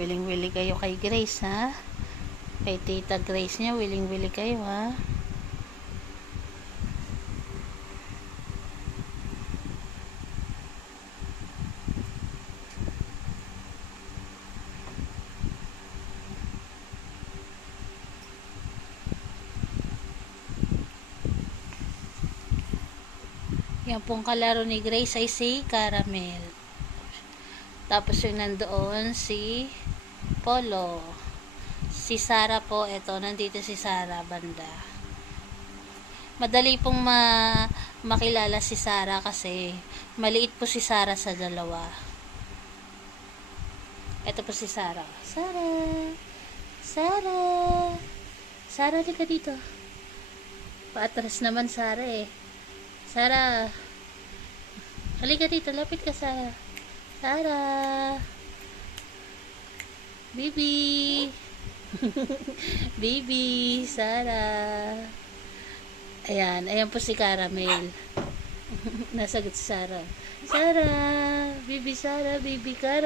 Willing-willing kayo kay Grace, ha? Kay Tita Grace niya, willing-willing kayo, ha? Yan pong kalaro ni Grace ay si Caramel. Tapos yung nandoon si Polo. Si Sarah po, eto, nandito si Sarah banda. Madali pong makilala si Sarah kasi maliit po si Sarah sa dalawa. Eto po si Sarah. Sarah! Sarah! Sarah, halika dito. Paatras naman Sarah eh. Sarah! Halika dito, lapit ka Sarah. Sarah! Baby! Baby! Sarah! Ayan po si Caramel. Nasagot si Sarah. Sarah! Baby Sarah, baby Cara.